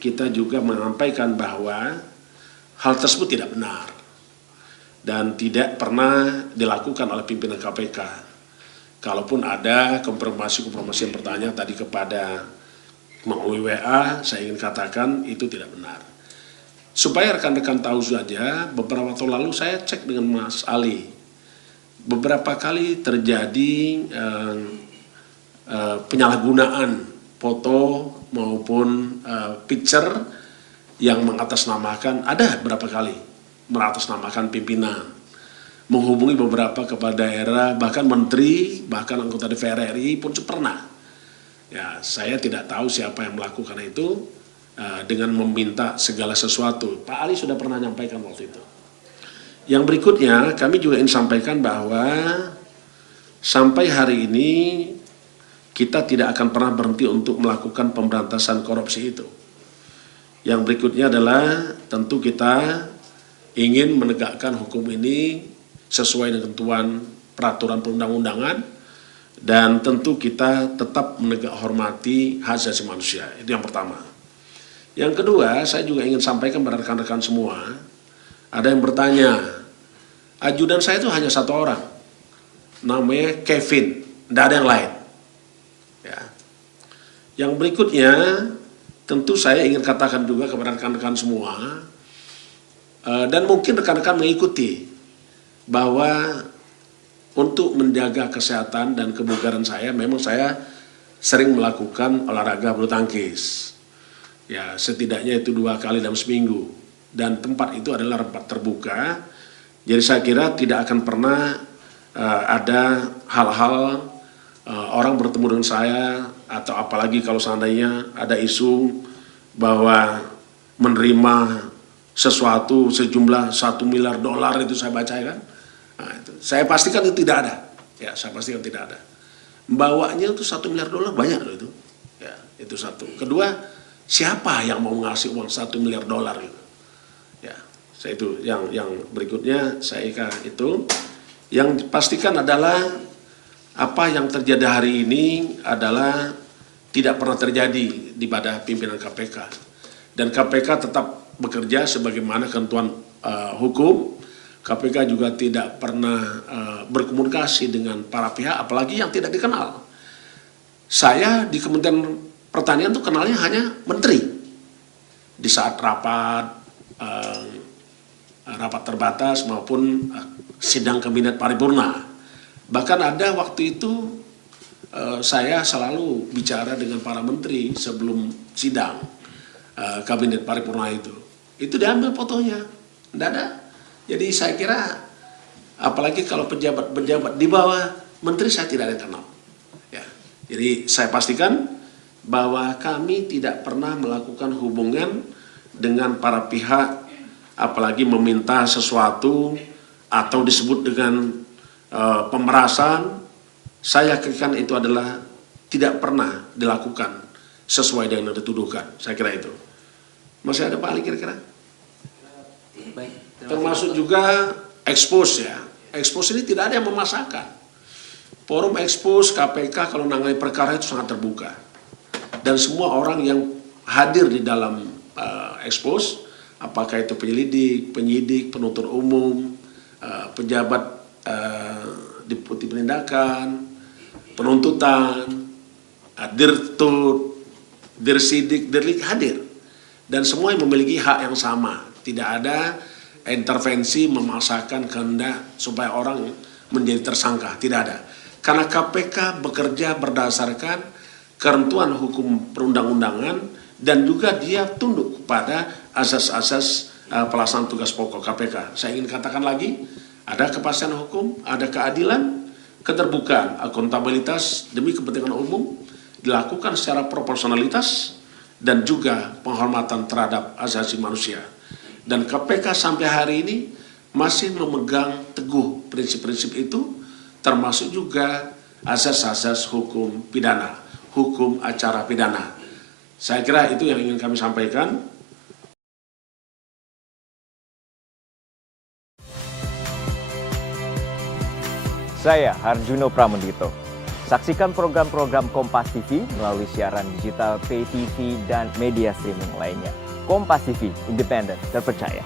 kita juga menyampaikan bahwa hal tersebut tidak benar dan tidak pernah dilakukan oleh pimpinan KPK. Kalaupun ada konfirmasi yang bertanya tadi kepada melalui WA, saya ingin katakan itu tidak benar. Supaya rekan-rekan tahu saja, beberapa waktu lalu saya cek dengan Mas Ali. Beberapa kali terjadi penyalahgunaan foto maupun picture yang mengatasnamakan, ada berapa kali mengatasnamakan pimpinan, menghubungi beberapa kepala daerah, bahkan menteri, bahkan anggota DPR RI pun pernah. Ya, saya tidak tahu siapa yang melakukan itu dengan meminta segala sesuatu. Pak Ali sudah pernah menyampaikan waktu itu. Yang berikutnya, kami juga ingin sampaikan bahwa sampai hari ini kita tidak akan pernah berhenti untuk melakukan pemberantasan korupsi itu. Yang berikutnya adalah tentu kita ingin menegakkan hukum ini sesuai dengan ketentuan peraturan perundang-undangan dan tentu kita tetap menegak hormati hak asasi manusia. Itu yang pertama. Yang kedua, saya juga ingin sampaikan pada rekan-rekan semua, ada yang bertanya, ajudan saya itu hanya satu orang, namanya Kevin, tidak ada yang lain. Ya. Yang berikutnya, tentu saya ingin katakan juga kepada rekan-rekan semua, dan mungkin rekan-rekan mengikuti, bahwa untuk menjaga kesehatan dan kebugaran saya, memang saya sering melakukan olahraga bulu tangkis. Ya, setidaknya itu 2 kali dalam seminggu. Dan tempat itu adalah tempat terbuka. Jadi saya kira tidak akan pernah ada hal-hal orang bertemu dengan saya, atau apalagi kalau seandainya ada isu bahwa menerima sesuatu sejumlah $1 miliar itu saya baca kan. Nah, itu. Saya pastikan itu tidak ada. Ya, saya pastikan tidak ada. Bawanya itu $1 miliar banyak loh itu. Ya, itu satu. Kedua, siapa yang mau ngasih uang $1 miliar itu? Ya, saya itu yang berikutnya saya kira itu yang dipastikan adalah apa yang terjadi hari ini adalah tidak pernah terjadi di pada pimpinan KPK, dan KPK tetap bekerja sebagaimana ketentuan hukum. KPK juga tidak pernah berkomunikasi dengan para pihak, apalagi yang tidak dikenal. Saya di Kementerian Pertanian itu kenalnya hanya menteri di saat rapat terbatas maupun sidang kabinet paripurna. Bahkan ada waktu itu saya selalu bicara dengan para menteri sebelum sidang kabinet paripurna itu. Itu diambil fotonya, tidak ada. Jadi saya kira apalagi kalau pejabat-pejabat di bawah menteri saya tidak ada yang kenal. Ya. Jadi saya pastikan bahwa kami tidak pernah melakukan hubungan dengan para pihak, apalagi meminta sesuatu atau disebut dengan pemerasan. Saya kira itu adalah tidak pernah dilakukan sesuai dengan yang dituduhkan. Saya kira itu. Masih ada Pak Ali kira-kira? Baik, termasuk juga expose ya. Expose ini tidak ada yang memasakkan. Forum expose KPK kalau menangani perkara itu sangat terbuka. Dan semua orang yang hadir di dalam expose, apakah itu penyelidik, penyidik, penuntut umum, pejabat deputi penindakan, penuntutan, dirtut, dirsidik, dirlik hadir. Dan semua yang memiliki hak yang sama. Tidak ada intervensi memaksakan kehendak supaya orang menjadi tersangka. Tidak ada. Karena KPK bekerja berdasarkan ketentuan hukum perundang-undangan dan juga dia tunduk kepada asas-asas pelaksanaan tugas pokok KPK. Saya ingin katakan lagi, ada kepastian hukum, ada keadilan, keterbukaan, akuntabilitas demi kepentingan umum dilakukan secara proporsionalitas dan juga penghormatan terhadap asasi manusia. Dan KPK sampai hari ini masih memegang teguh prinsip-prinsip itu, termasuk juga asas-asas hukum pidana, hukum acara pidana. Saya kira itu yang ingin kami sampaikan. Saya Harjuno Pramendito. Saksikan program-program Kompas TV melalui siaran digital, pay TV, dan media streaming lainnya. Kompas TV, independen, terpercaya.